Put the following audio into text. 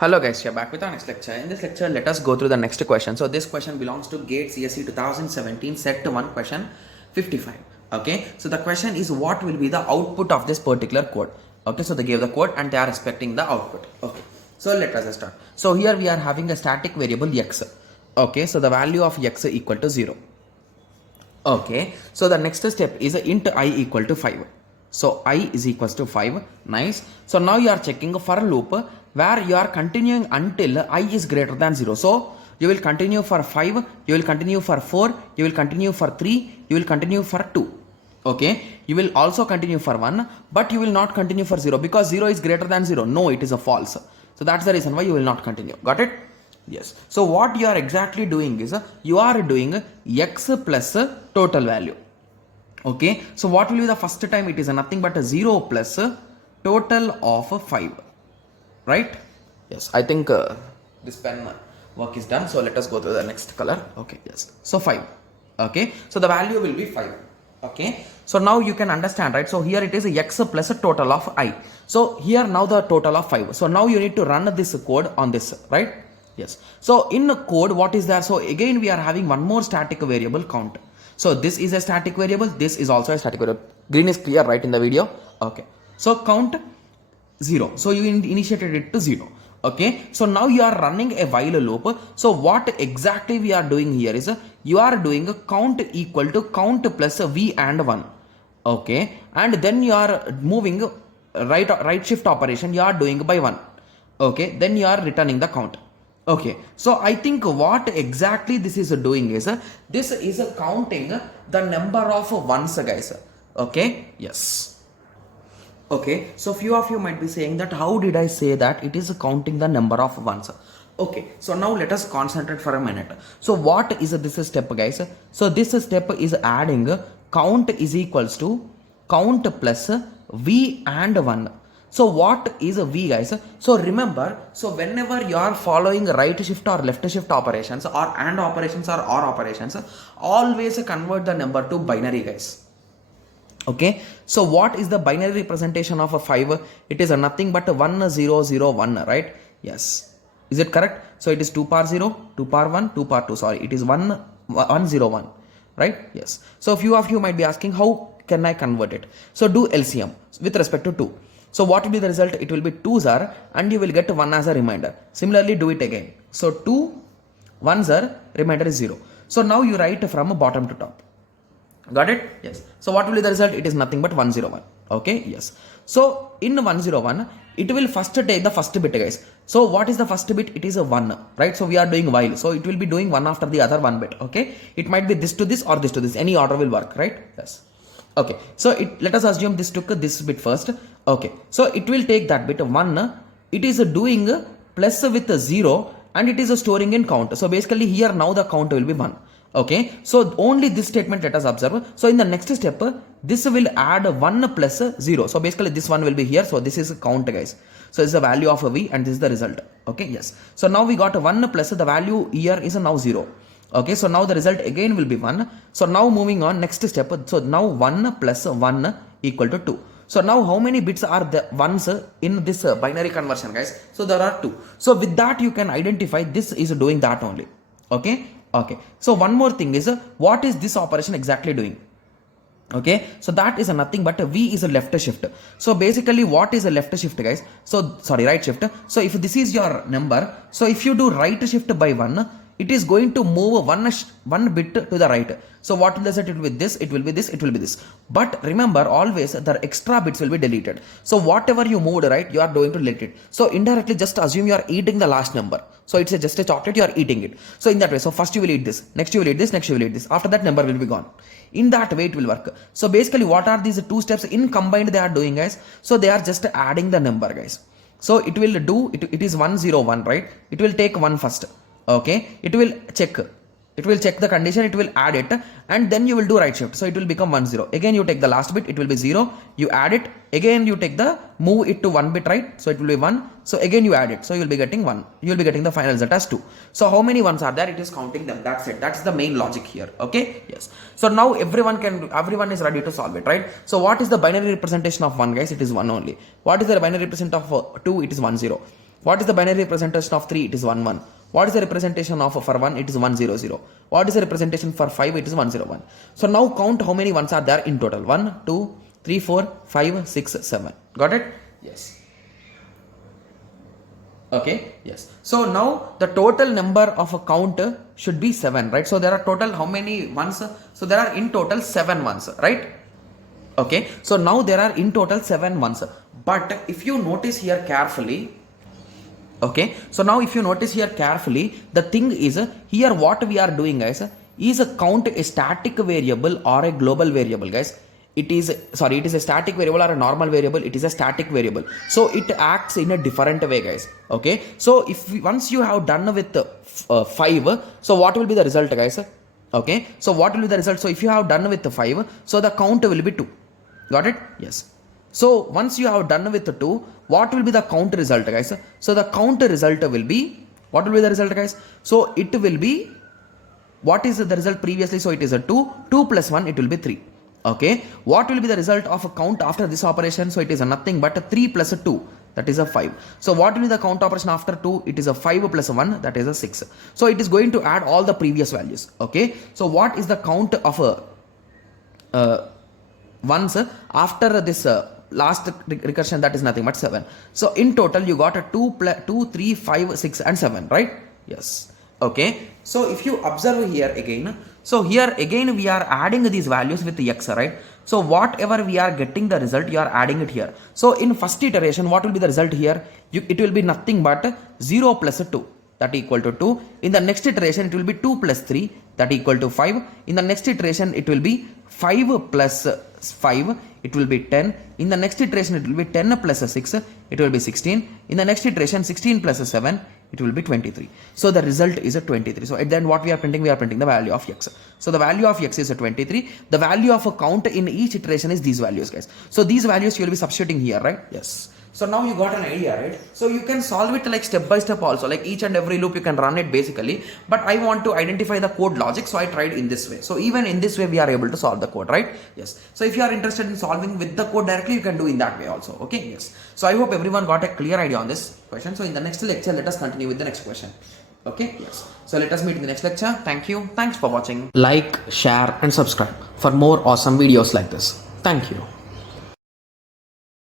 Hello guys, we are back with our next lecture. In this lecture, let us go through the next question. So this question belongs to GATE CSE 2017 set 1 question 55. Okay, so the question is what will be the output of this particular code. Okay, so they gave the code and they are expecting the output. Okay, so let us start. So here we are having a static variable x. Okay, so the value of x equal to 0. Okay, so the next step is int I equal to 5. So I is equals to 5. Nice. So now you are checking a for loop where you are continuing until I is greater than 0. So you will continue for 5, you will continue for 4, you will continue for 3, you will continue for 2. Okay, you will also continue for 1, but you will not continue for 0 because 0 is greater than 0. No, it is a false. So that's the reason why you will not continue. Got it? Yes. So what you are exactly doing is you are doing x plus total value. Okay. So what will be the first time? It is nothing but a 0 plus total of 5. Right? Yes. I think this pen work is done. So let us go to the next color. Okay. Yes. So 5. Okay. So the value will be 5. Okay. So now you can understand, right? So here it is x plus a total of I. So here now the total of 5. So now you need to run this code on this, right? Yes. So in the code, what is there? So again, we are having one more static variable count. So this is a static variable. This is also a static variable. Green is clear, right, in the video? Okay. So count 0. So you initiated it to 0. Okay. So now you are running a while loop. So what exactly we are doing here is you are doing a count equal to count plus v and 1. Okay. And then you are moving right shift operation. You are doing by 1. Okay. Then you are returning the count. Okay, so I think what exactly this is doing is this is counting the number of ones, guys. Okay, yes. Okay, so few of you might be saying that how did I say that it is counting the number of ones? Okay, so now let us concentrate for a minute. So what is this step, guys? So this step is adding count is equals to count plus v and 1. So what is a v, guys? So remember, so whenever you are following right shift or left shift operations or AND operations or OR operations, always convert the number to binary, guys. Okay, so what is the binary representation of a 5? It is nothing but 1 0 0 1, right? Yes. Is it correct? So it is 2 power 0, 2 power 1, 2 power 2. Sorry, it is 1 1 0 1, right? Yes. So few of you might be asking, how can I convert it? So do LCM with respect to 2. So what will be the result? It will be 2s are and you will get 1 as a reminder. Similarly, do it again. So 2 1s are, remainder is 0. So now you write from bottom to top. Got it? Yes. So what will be the result? It is nothing but 101. Okay? Yes. So in 101, it will first take the first bit, guys. So what is the first bit? It is a 1, right? So we are doing while. So it will be doing one after the other 1 bit. Okay? It might be this to this or this to this. Any order will work, right? Yes. Okay, so let us assume this took this bit first. Okay, so it will take that bit 1. It is doing plus with 0 and it is storing in count. So basically here now the count will be 1. Okay, so only this statement let us observe. So in the next step, this will add 1 plus 0. So basically this one will be here. So this is count, guys. So this is the value of v and this is the result. Okay, yes. So now we got 1 plus the value here is now 0. Okay, so now the result again will be 1. So now moving on, next step. So now 1 plus 1 equal to 2. So now how many bits are the ones in this binary conversion, guys? So there are 2. So with that you can identify this is doing that only. Okay, okay. So one more thing is what is this operation exactly doing? Okay, so that is nothing but v is a left shift. So basically what is a left shift, guys? So sorry, right shift. So if this is your number, so if you do right shift by 1, it is going to move one bit to the right. So what will it will be this, it will be this, it will be this. But remember always the extra bits will be deleted. So whatever you moved, right, you are going to delete it. So indirectly just assume you are eating the last number. So it's just a chocolate, you are eating it. So in that way, so first you will eat this, next you will eat this, next you will eat this. After that number will be gone. In that way it will work. So basically what are these 2 steps in combined they are doing, guys? So they are just adding the number, guys. So it will do, it is 101, right? It will take 1 first. Okay, it will check the condition, it will add it and then you will do right shift. So it will become 1 0. Again you take the last bit, it will be 0. You add it. Again you take the move it to 1 bit, right? So it will be 1. So again you add it. So you will be getting 1. You will be getting the final result as 2. So how many ones are there? It is counting them. That's it. That's the main logic here. Okay. Yes. So now everyone is ready to solve it, right? So what is the binary representation of 1, guys? It is 1 only. What is the binary representation of 2? It is 1 0. What is the binary representation of 3? It is 1 1. What is the representation of for 1? It is 1 0 0. What is the representation for 5? It is 1 0 1. So now count how many ones are there in total. 1, 2, 3, 4, 5, 6, 7. Got it? Yes. Okay, yes. So now the total number of a count should be 7, right? So there are total how many ones? So there are in total 7 ones, right? Okay, so now there are in total 7 ones. But if you notice here carefully, okay, so now if you notice here carefully, the thing is here what we are doing, guys, is a count a static variable or a global variable, guys. It is a static variable or a normal variable. It is a static variable, so it acts in a different way, guys. Okay, so once you have done with 5, so what will be the result, guys? Okay, so what will be the result? So if you have done with 5, so the count will be 2. Got it? Yes. So once you have done with 2, what will be the count result, guys? So the count result will be, what will be the result, guys? So it will be, what is the result previously? So it is a 2 plus 1, it will be 3. Okay, what will be the result of a count after this operation? So it is a nothing but a 3 plus a 2, that is a 5. So what will be the count operation after 2? It is a 5 plus a 1, that is a 6. So it is going to add all the previous values. Okay, so what is the count of a ones after this last recursion? That is nothing but 7. So in total you got a 2, 3, 5, 6 and 7, right? Yes. Okay, so if you observe here again, so here again we are adding these values with x, right? So whatever we are getting the result, you are adding it here. So in first iteration, what will be the result here? It will be nothing but 0 plus 2, that equal to 2. In the next iteration it will be 2 plus 3, that equal to 5. In the next iteration it will be 5 plus 5, it will be 10. In the next iteration it will be 10 plus 6, it will be 16. In the next iteration 16 plus 7, it will be 23. So the result is a 23. So at the end what we are printing? We are printing the value of x. So the value of x is a 23. The value of a count in each iteration is these values, guys. So these values you will be substituting here, right? Yes. So now you got an idea, right? So you can solve it like step by step also, like each and every loop you can run it basically. But I want to identify the code logic, so I tried in this way. So even in this way we are able to solve the code, right? Yes. So if you are interested in solving with the code directly, you can do in that way also. Okay. Yes. So I hope everyone got a clear idea on this question. So in the next lecture, let us continue with the next question. Okay. Yes. So let us meet in the next lecture. Thank you. Thanks for watching. Like, share and subscribe for more awesome videos like this. Thank you.